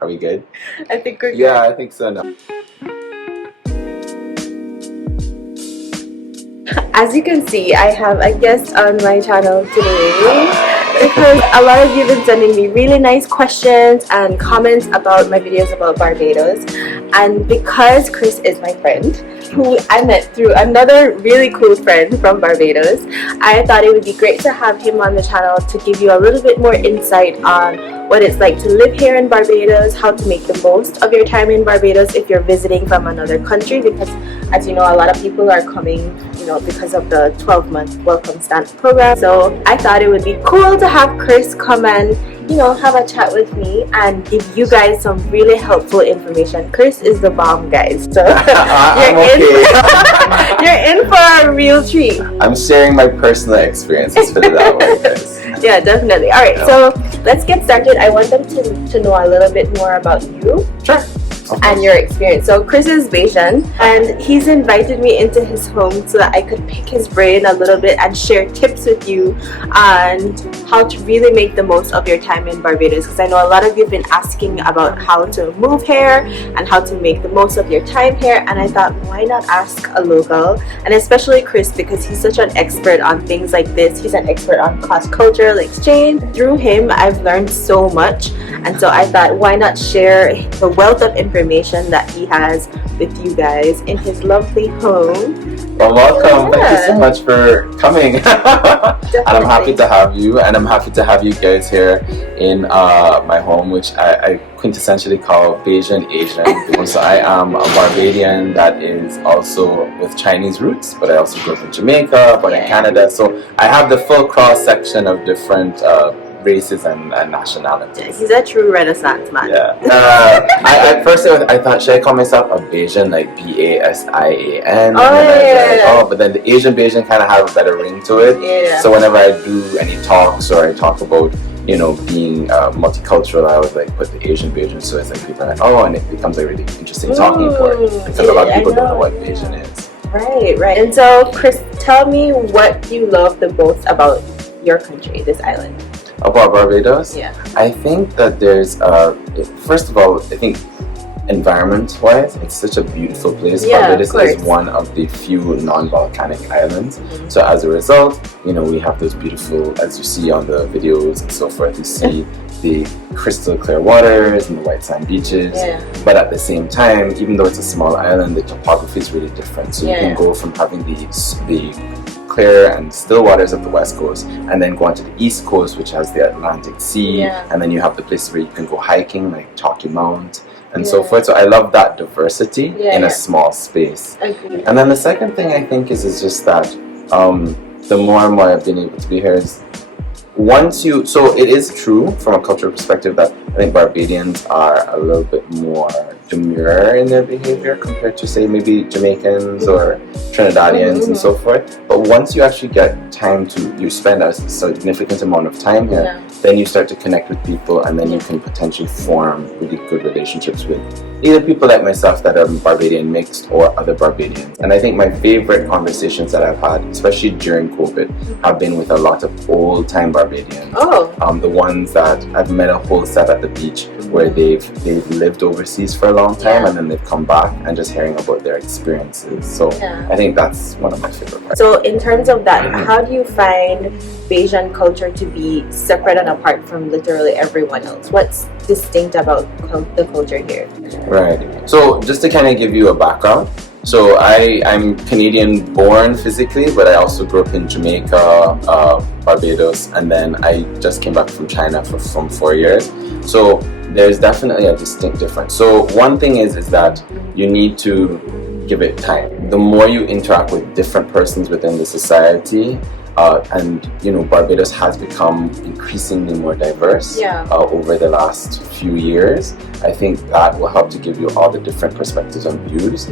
Are we good? I think we're good. Yeah, I think so now. As you can see, I have a guest on my channel today because a lot of you have been sending me really nice questions and comments about my videos about Barbados. And because Chris is my friend, who I met through another really cool friend from Barbados, I thought it would be great to have him on the channel to give you a little bit more insight on what it's like to live here in Barbados, how to make the most of your time in Barbados if you're visiting from another country, because as you know, a lot of people are coming, because of the 12-month welcome stamp program. So I thought it would be cool to have Chris come and have a chat with me and give you guys some really helpful information. Chris is the bomb, guys. So you're in for a real treat. I'm sharing my personal experiences for that way, guys. Yeah, definitely. All right, so let's get started. I want them to know a little bit more about you. Sure. And your experience. So Chris is Bayesian, and he's invited me into his home so that I could pick his brain a little bit and share tips with you on how to really make the most of your time in Barbados, because I know a lot of you have been asking about how to move here and how to make the most of your time here, and I thought, why not ask a local, and especially Chris, because he's such an expert on things like this. He's an expert on cross-cultural exchange. Through him, I've learned so much, and so I thought, why not share the wealth of information that he has with you guys in his lovely home. Well, welcome. Yeah. Thank you so much for coming. And I'm happy to have you, and I'm happy to have you guys here in my home, which I quintessentially call Bayesian Asian, because I am a Barbadian that is also with Chinese roots, but I also grew up in Jamaica, but in Canada, so I have the full cross section of different races and nationalities. Yeah, he's a true Renaissance man. Yeah. At first I thought, should I call myself a Bayesian, like Basian? But then the Asian Bayesian kind of have a better ring to it. Yeah. So whenever I do any talks or I talk about being multicultural, I always put the Asian Bayesian, so it's people are like, oh, and it becomes a really interesting talking point, because a lot of people don't know what Bayesian is. Right. And so, Chris, tell me what you love the most about your country, this island. About Barbados? Yeah. I think that there's, first of all, I think environment-wise, it's such a beautiful place. Yeah, Barbados is one of the few non-volcanic islands. Mm-hmm. So as a result, we have those beautiful, as you see on the videos and so forth, you see the crystal clear waters and the white sand beaches. Yeah. But at the same time, even though it's a small island, the topography is really different. So you can go from having the clear and still waters of the west coast, and then go onto the east coast, which has the Atlantic Sea, and then you have the places where you can go hiking, like Talkie Mount and so forth. So I love that diversity in a small space. Agreed. And then the second thing I think is just that the more and more I've been able to be here is so it is true from a cultural perspective that I think Barbadians are a little bit more demure in their behavior compared to, say, maybe Jamaicans or Trinidadians and so forth. But once you actually get time you spend a significant amount of time here, then you start to connect with people, and then you can potentially form really good relationships with either people like myself that are Barbadian mixed or other Barbadians. And I think my favorite conversations that I've had, especially during COVID, have been with a lot of old-time Barbadians. The ones that I've met a whole set at the beach where they've lived overseas for a long time, and then they've come back, and just hearing about their experiences. So I think that's one of my favorite parts. So in terms of that, how do you find Bayesian culture to be separate and apart from literally everyone else? What's distinct about the culture here? Right. So just to kind of give you a background, so I'm Canadian born physically, but I also grew up in Jamaica, Barbados, and then I just came back from China from 4 years. So there's definitely a distinct difference. So one thing is that you need to give it time. The more you interact with different persons within the society, and Barbados has become increasingly more diverse over the last few years. I think that will help to give you all the different perspectives and views.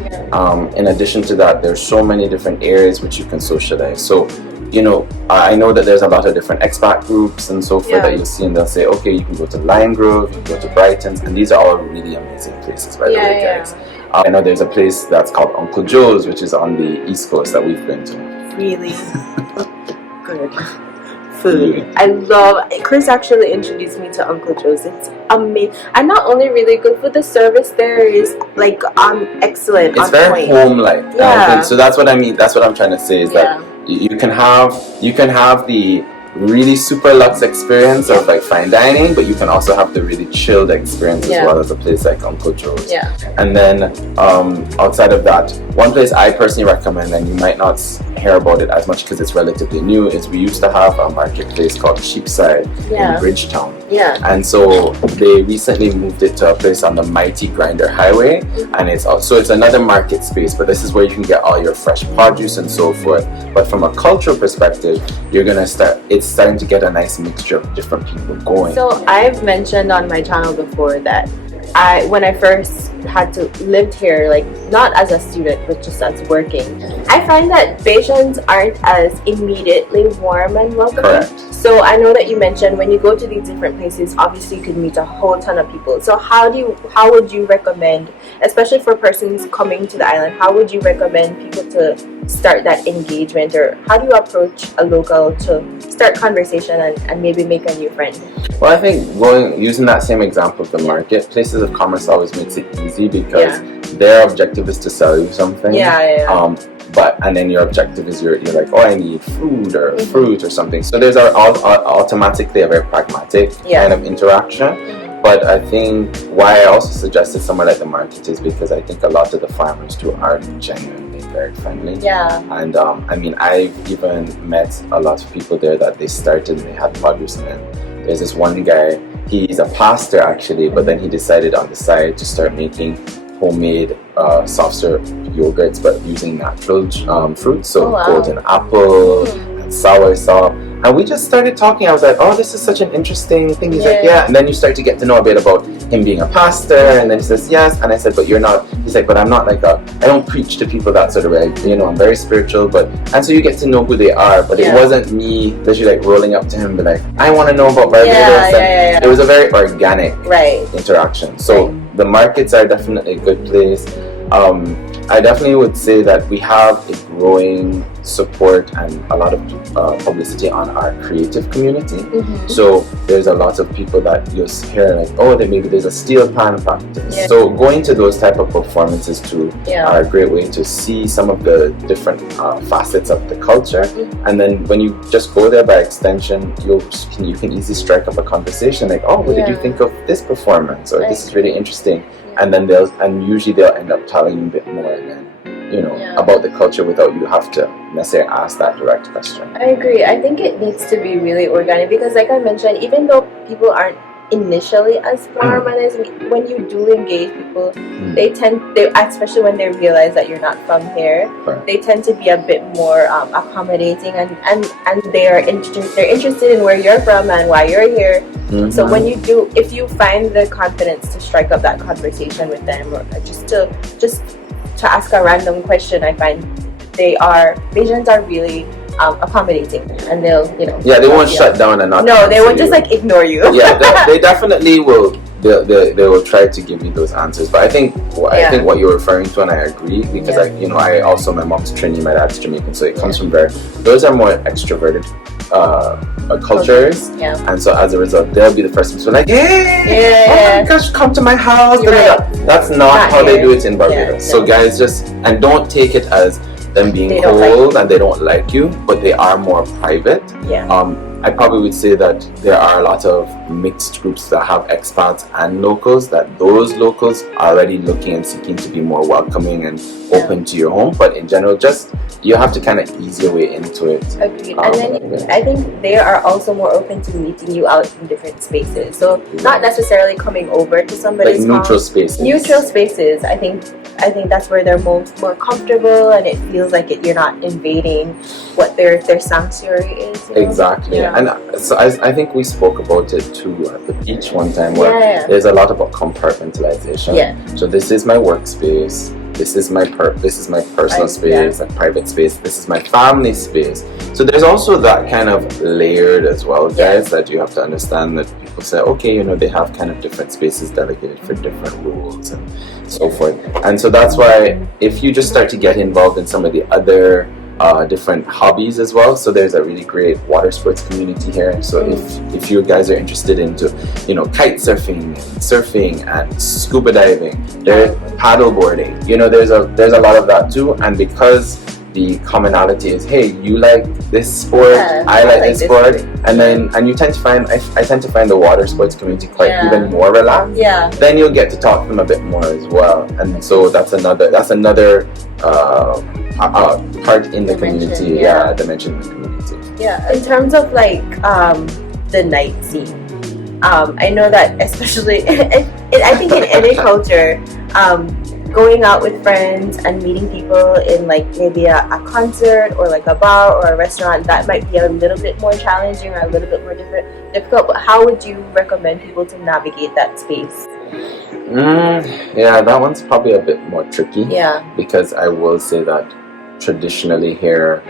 In addition to that, there's so many different areas which you can socialize. So I know that there's a lot of different expat groups and so forth that you'll see, and they'll say, okay, you can go to Lime Grove, you can go to Brighton, and these are all really amazing places, by the way, guys. I know there's a place that's called Uncle Joe's, which is on the East Coast, that we've been to. Really good food. I love. Chris actually introduced me to Uncle Joe's. It's amazing, and not only really good food, the service there is like excellent. It's very home-like. And I think, so that's what I mean. That's what I'm trying to say is that you can have the really super luxe experience of like fine dining, but you can also have the really chilled experience as well as a place like Uncle Joe's. And then outside of that, one place I personally recommend, and you might not hear about it as much because it's relatively new, is we used to have a marketplace called Cheapside in Bridgetown. And so they recently moved it to a place on the Mighty Grinder Highway, and it's another market space, but this is where you can get all your fresh produce and so forth. But from a cultural perspective, it's starting to get a nice mixture of different people going. So I've mentioned on my channel before that when I first had to live here, like not as a student but just as working, I find that Bajans aren't as immediately warm and welcoming. Correct. So I know that you mentioned when you go to these different places, obviously you could meet a whole ton of people. So how would you recommend, especially for persons coming to the island, how would you recommend people to start that engagement, or how do you approach a local to start conversation and maybe make a new friend? Well, I think using that same example of the market, places of commerce always makes it easy because their objective is to sell you something. And then your objective is you're like, oh, I need food or fruit or something. So there's automatically a very pragmatic kind of interaction. But I think why I also suggested somewhere like the market is because I think a lot of the farmers too are genuinely very friendly. And I mean, I've even met a lot of people there that they started and they had produce, and then there's this one guy, he's a pastor actually, but then he decided on the side to start making homemade soft serve yogurts, but using natural fruits, so golden apple and soursop. And we just started talking. I was like, oh, this is such an interesting thing. He's like, yeah. And then you start to get to know a bit about him being a pastor. And then he says, yes. And I said, but you're not. He's like, but I'm not like I don't preach to people that sort of way. You know, I'm very spiritual. And so you get to know who they are. But it wasn't me literally like rolling up to him and be like, I want to know about Barbados. It was a very organic interaction. So the markets are definitely a good place. I definitely would say that we have a growing support and a lot of publicity on our creative community. So there's a lot of people that you'll hear like, oh, maybe there's a steel pan practice. So going to those type of performances too are a great way to see some of the different facets of the culture. And then when you just go there by extension, you can easily strike up a conversation like, oh, what did you think of this performance? Or this is really interesting. And then usually they'll end up telling you a bit more again, about the culture without you have to necessarily ask that direct question. I agree. I think it needs to be really organic because, like I mentioned, even though people aren't initially as warm and as when you do engage people, they especially when they realize that you're not from here, they tend to be a bit more accommodating and they're interested in where you're from and why you're here. So if you find the confidence to strike up that conversation with them, or just to ask a random question, I find Bajans are really accommodating, and they'll they won't shut down and not they won't just like ignore you. They definitely will. They will try to give you those answers. But I think what you're referring to, and I agree, because I also, my mom's Trini, my dad's Jamaican, so it comes from those are more extroverted cultures, and so as a result they'll be the first ones to be like, oh my gosh, come to my house. That's not how they do it in Barbados. So guys, and don't take it as them being cold and they don't like you, but they are more private. I probably would say that there are a lot of mixed groups that have expats and locals, that those locals are already looking and seeking to be more welcoming and open to your home. But in general, you have to kind of ease your way into it. Agreed. And then I think they are also more open to meeting you out in different spaces. So not necessarily coming over to somebody's like neutral spaces. Neutral spaces. I think that's where they're more comfortable, and it feels like you're not invading what their sanctuary is. Exactly. And so I think we spoke about it too at the beach one time, where there's a lot about compartmentalization. So this is my workspace. This is my personal space, a private space. This is my family space. So there's also that kind of layered as well, guys, that you have to understand, that people say, okay, they have kind of different spaces delegated for different rules and so forth. And so that's why if you just start to get involved in some of the other different hobbies as well. So there's a really great water sports community here. So if you guys are interested into, you know, kite surfing and scuba diving, there's paddle boarding, you know, there's a lot of that too. And because the commonality is, hey, you like this sport, I like this sport, and you tend to find, I tend to find the water sports community quite even more relaxed. Then you'll get to talk to them a bit more as well, and so that's another part in the community, dimension in the community. In terms of like the night scene, I know that especially I think in any culture, going out with friends and meeting people in like maybe a concert or like a bar or a restaurant, that might be a little bit more challenging or a little bit more difficult. But how would you recommend people to navigate that space? That one's probably a bit more tricky. Because I will say that traditionally here,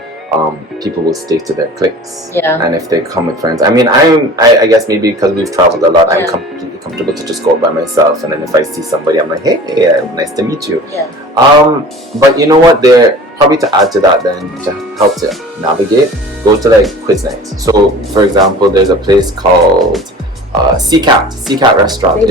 people will stay to their cliques. And if they come with friends, I mean, I guess maybe because we've traveled a lot, I'm completely comfortable to just go by myself. And then if I see somebody, I'm like, hey, nice to meet you. But you know what? There probably to add to that, then to help to navigate, go to like quiz nights. So, for example, there's a place called CCAT restaurant.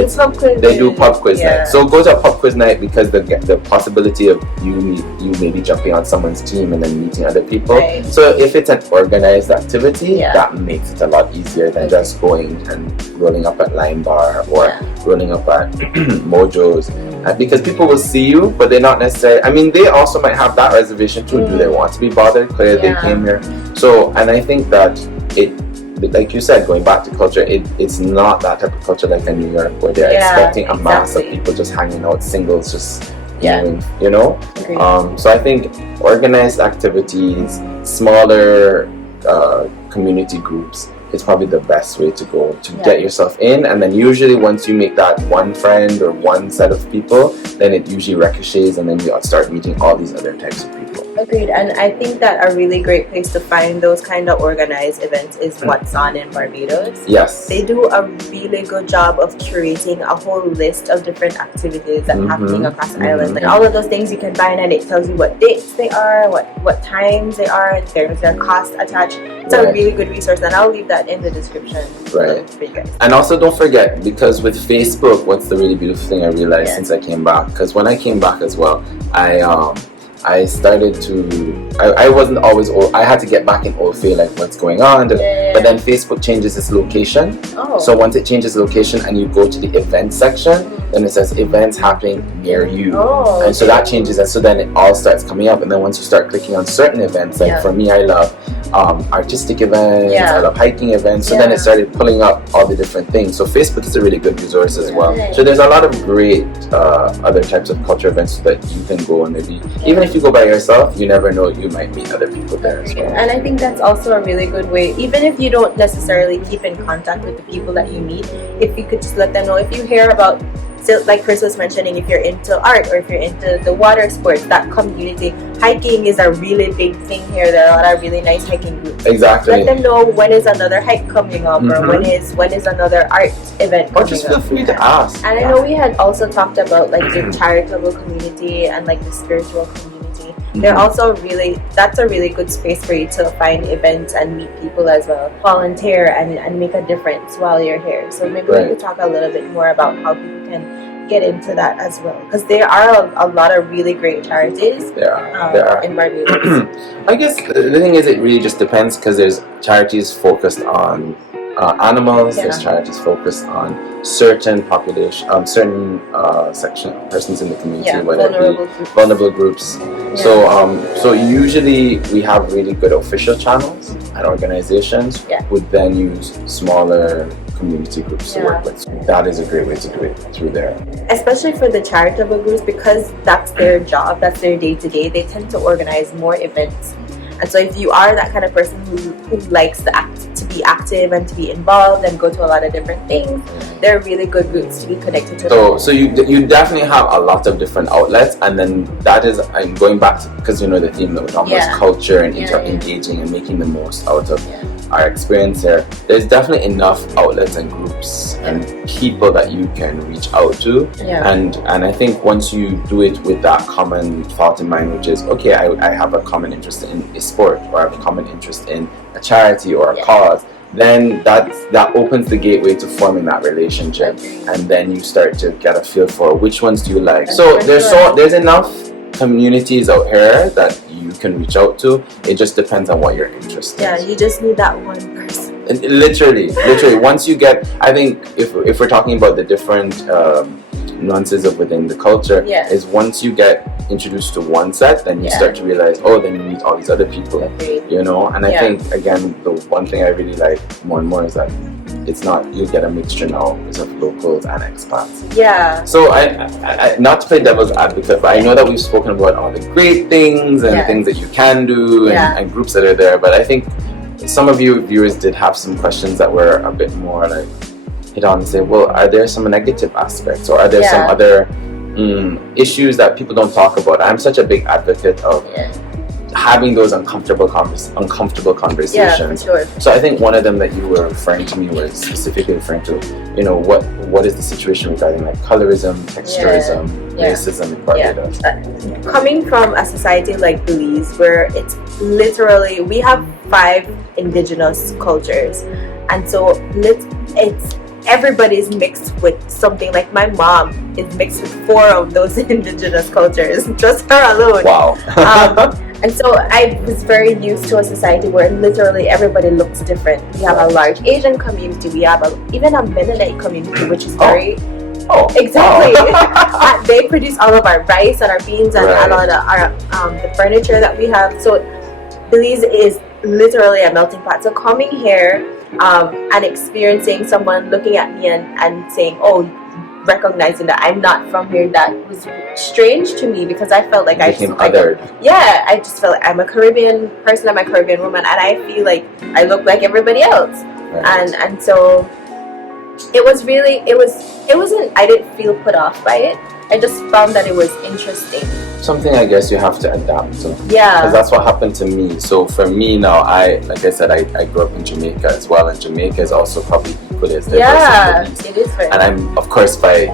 They do pub quiz night. So go to a pub quiz night because the possibility of you maybe jumping on someone's team and then meeting other people. So if it's an organized activity, that makes it a lot easier than just going and rolling up at Lime Bar or rolling up at Mojo's. Because people will see you, but they're not necessarily, I mean, they also might have that reservation too. Do they want to be bothered? Clearly they came here. So, and I think that like you said, going back to culture, it's not that type of culture like in New York where they're expecting a mass of people just hanging out, singles just doing, you know. So I think organized activities, smaller community groups is probably the best way to go to get yourself in. And then usually once you make that one friend or one set of people, then it usually ricochets and then you start meeting all these other types of people. Agreed. And I think that a really great place to find those kind of organized events is What's On in Barbados. They do a really good job of curating a whole list of different activities that are happening across the island. Like all of those things you can find, and it tells you what dates they are, what times they are, there's a cost attached. It's a really good resource, and I'll leave that in the description for you guys. And also don't forget, because with Facebook, what's the really beautiful thing I realized since I came back, because when I came back as well, I started to, I wasn't always old, I had to get back in old feel, like what's going on, but then Facebook changes its location. So once it changes location and you go to the event section, then it says events happening near you. And so that changes, and so then it all starts coming up, and then once you start clicking on certain events, like for me, I love artistic events, I love hiking events, so then it started pulling up all the different things. So Facebook is a really good resource as well. So there's a lot of great other types of culture events that you can go, and maybe even if you go by yourself, you never know, you might meet other people there as well. And I think that's also a really good way, even if you don't necessarily keep in contact with the people that you meet, if you could just let them know, if you hear about, so like Chris was mentioning, if you're into art or if you're into the water sports, that community, hiking is a really big thing here. There are a lot of really nice hiking groups. Let them know when is another hike coming up, or when is another art event coming up. Or just feel free to ask. And I know we had also talked about like the charitable community and like the spiritual community. They're also that's a really good space for you to find events and meet people as well. Volunteer and make a difference while you're here. So maybe we could talk a little bit more about how people can get into that as well. Because there are a lot of really great charities there are. in Barbados. I guess the thing is, it really just depends, because there's charities focused on animals, there's charities focused on certain population, certain persons in the community, whether it be vulnerable groups. So usually we have really good official channels, and organizations would then use smaller community groups to work with. So that is a great way to do it through there. Especially for the charitable groups, because that's their job, that's their day-to-day, they tend to organize more events. And so if you are that kind of person who likes to be active and to be involved and go to a lot of different things, they're really good groups to be connected to. So you definitely have a lot of different outlets, and then that is, I'm going back to, because you know the theme that we're talking about is culture and engaging and making the most out of our experience here, there's definitely enough outlets and groups and people that you can reach out to. And I think once you do it with that common thought in mind, which is, okay, I have a common interest in a sport, or I have a common interest in a charity or a cause, then that opens the gateway to forming that relationship. And then you start to get a feel for which ones do you like. So there's enough communities out here that you can reach out to. It just depends on what you're interested in. Yeah, you just need that one person. Literally once you get, I think if we're talking about the different nuances of within the culture, is once you get introduced to one set, then you start to realize, oh, then you meet all these other people. You know, and I think again, the one thing I really like more and more is that it's not, you get a mixture now of locals and expats. So I not to play devil's advocate, but I know that we've spoken about all the great things and things that you can do and groups that are there, but I think some of you viewers did have some questions that were a bit more like hit on and say, well, are there some negative aspects, or are there some other issues that people don't talk about? I'm such a big advocate of having those uncomfortable conversations. So I think one of them that you were referring to me was specifically referring to, you know, what is the situation regarding like colorism, texturism, racism in Barbados? Coming from a society like Belize, where it's literally, we have 5 indigenous cultures, and so it's everybody's mixed with something. Like my mom is mixed with 4 of those indigenous cultures, just her alone. Wow. And so I was very used to a society where literally everybody looks different. We have a large Asian community. We have even a Mennonite community, which is very exactly. They produce all of our rice and our beans and a lot of the furniture that we have. So Belize is literally a melting pot. So coming here and experiencing someone looking at me and saying, oh, recognizing that I'm not from here, that was strange to me, because I felt like I just felt like I'm a Caribbean person, I'm a Caribbean woman, and I feel like I look like everybody else. And so it wasn't, I didn't feel put off by it. I just found that it was interesting. Something I guess you have to adapt to. Yeah. Because that's what happened to me. So for me now, like I said, I grew up in Jamaica as well, and Jamaica is also probably equally as diverse. Yeah, it is very. And I'm, of course, by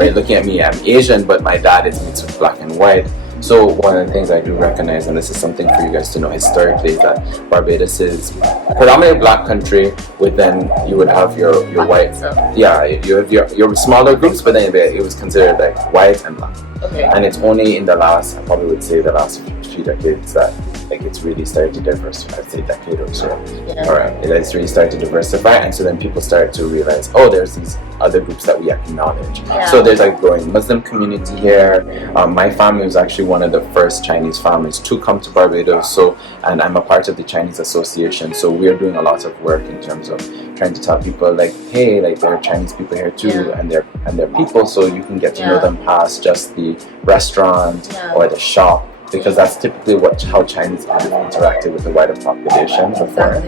looking at me, I'm Asian, but my dad is mixed with black and white. So one of the things I do recognize, and this is something for you guys to know historically, is that Barbados is a predominantly black country, with then you would have your white, you have your smaller groups, but then it was considered like white and black. And it's only in the last, I probably would say the last few decades that like it's really started to diversify. I'd say decade or so. It's really started to diversify, and so then people start to realize, oh, there's these other groups that we acknowledge. So there's a growing Muslim community here. My family was actually one of the first Chinese families to come to Barbados. So, and I'm a part of the Chinese Association. So we're doing a lot of work in terms of trying to tell people like, hey, like there are Chinese people here too, and they're people, so you can get to know them past just the restaurant or the shop. Because that's typically how Chinese have interacted with the wider population before.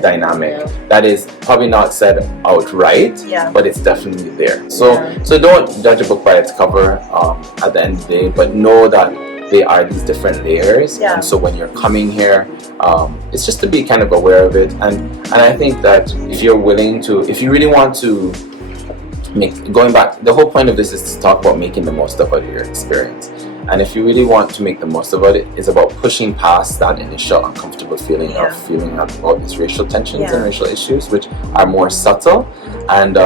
Dynamic. That is probably not said outright, but it's definitely there. So don't judge a book by its cover at the end of the day, but know that they are these different layers. And so when you're coming here, it's just to be kind of aware of it. And I think that if you really want to going back, the whole point of this is to talk about making the most of your experience. And if you really want to make the most of it, it's about pushing past that initial uncomfortable feeling of feeling about these racial tensions and racial issues, which are more subtle, and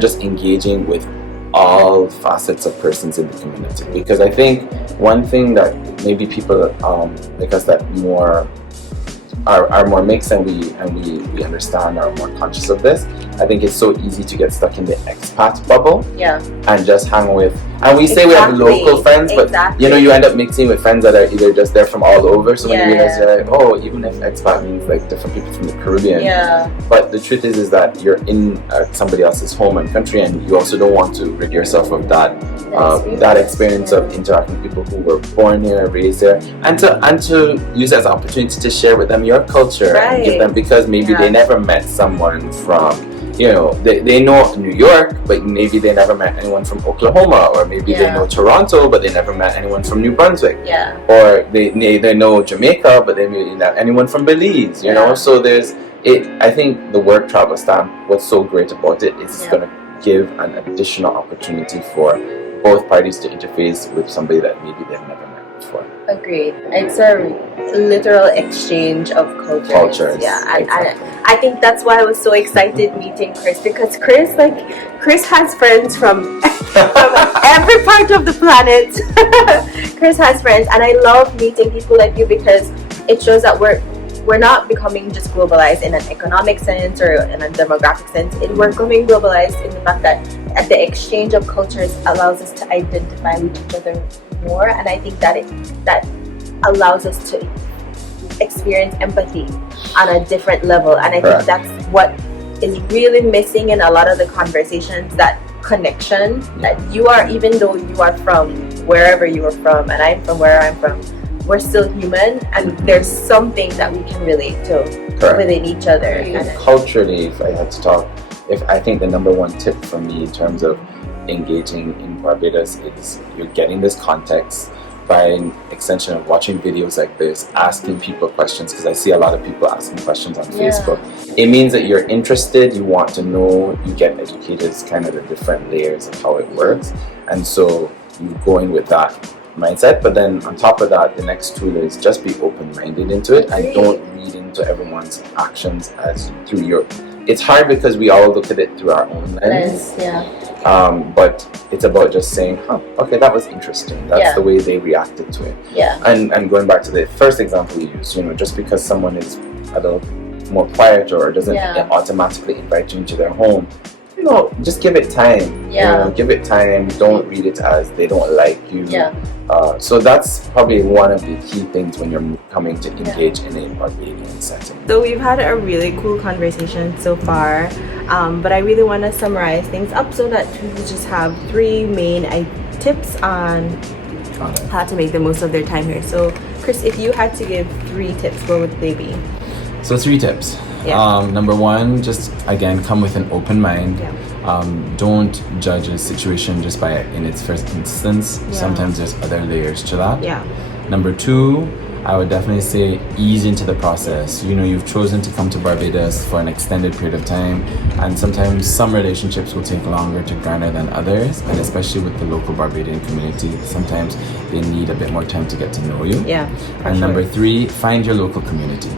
just engaging with all facets of persons in the community. Because I think one thing that maybe people like us that are more mixed and we understand, are more conscious of this, I think it's so easy to get stuck in the expat bubble and just hang with, and we say we have local friends, but you know, you end up mixing with friends that are either just there from all over. So when you realize, you're like, oh, even if expat means like different people from the Caribbean, but the truth is that you're in somebody else's home and country, and you also don't want to rid yourself of that experience of interacting with people who were born here, raised here, and to use it as an opportunity to share with them your culture and give them, because maybe they never met someone from, you know, they know New York, but maybe they never met anyone from Oklahoma, or maybe they know Toronto, but they never met anyone from New Brunswick, or they know Jamaica, but they maybe not anyone from Belize, you know. So there's I think the work travel stamp, what's so great about it is it's Yeah. going to give an additional opportunity for both parties to interface with somebody that maybe they've never met before. Agreed. It's a literal exchange of cultures. Yeah, and exactly. I think that's why I was so excited meeting Chris, because Chris has friends from every part of the planet. Chris has friends, and I love meeting people like you because it shows that we're not becoming just globalized in an economic sense or in a demographic sense. We're becoming globalized in the fact that the exchange of cultures allows us to identify with each other more, and I think that allows us to experience empathy on a different level, and I think that's what is really missing in a lot of the conversations, that connection that even though you are from wherever you are from and I'm from where I'm from, we're still human, and there's something that we can relate to within each other. Culturally, if I had to talk, I think the number one tip for me in terms of engaging in Barbados is you're getting this context by an extension of watching videos like this, asking people questions, because I see a lot of people asking questions on Facebook. It means that you're interested, you want to know, you get educated. It's kind of the different layers of how it works, and so you go in with that mindset. But then on top of that, the next tool is just be open-minded into it, and don't read into everyone's actions as through your. It's hard because we all look at it through our own lens. But it's about just saying, okay, that was interesting. That's the way they reacted to it. And going back to the first example you used, just because someone is a little more quiet or doesn't automatically invite you into their home, just give it time. Give it time. Don't read it as they don't like you. So that's probably one of the key things when you're coming to engage in a Barbadian setting. So we've had a really cool conversation so far, but I really want to summarize things up so that we just have 3 main tips on how to make the most of their time here. So Chris, if you had to give 3 tips, what would they be? So 3 tips. Number 1, just again come with an open mind. Don't judge a situation just by in its first instance. Sometimes there's other layers to that. Number 2, I would definitely say ease into the process. You've chosen to come to Barbados for an extended period of time, and sometimes some relationships will take longer to garner than others, and especially with the local Barbadian community, sometimes they need a bit more time to get to know you. And number 3, find your local community.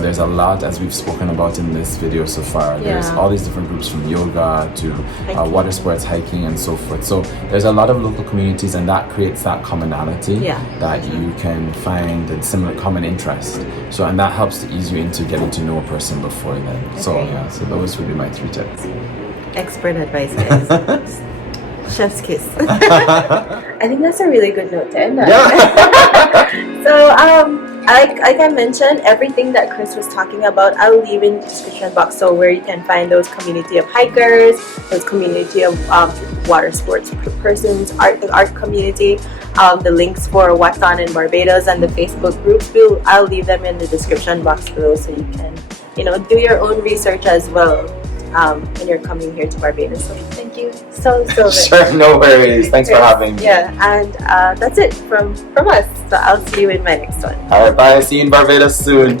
There's a lot, as we've spoken about in this video so far. There's all these different groups, from yoga to water sports, hiking, and so forth. So there's a lot of local communities, and that creates that commonality that you can find and similar common interest. So, and that helps to ease you into getting to know a person before then. So those would be my 3 tips. Expert advice, guys. Chef's kiss. I think that's a really good note to end on. So, like I mentioned, everything that Chris was talking about, I'll leave in the description box, so where you can find those community of hikers, those community of water sports persons, the art community, the links for what's on in Barbados, and the Facebook groups. I'll leave them in the description box below, so you can, do your own research as well when you're coming here to Barbados. So thank you so much. Sure, no worries. Thanks for having me. And that's it from us. So I'll see you in my next one. All right, bye. See you in Barbados soon.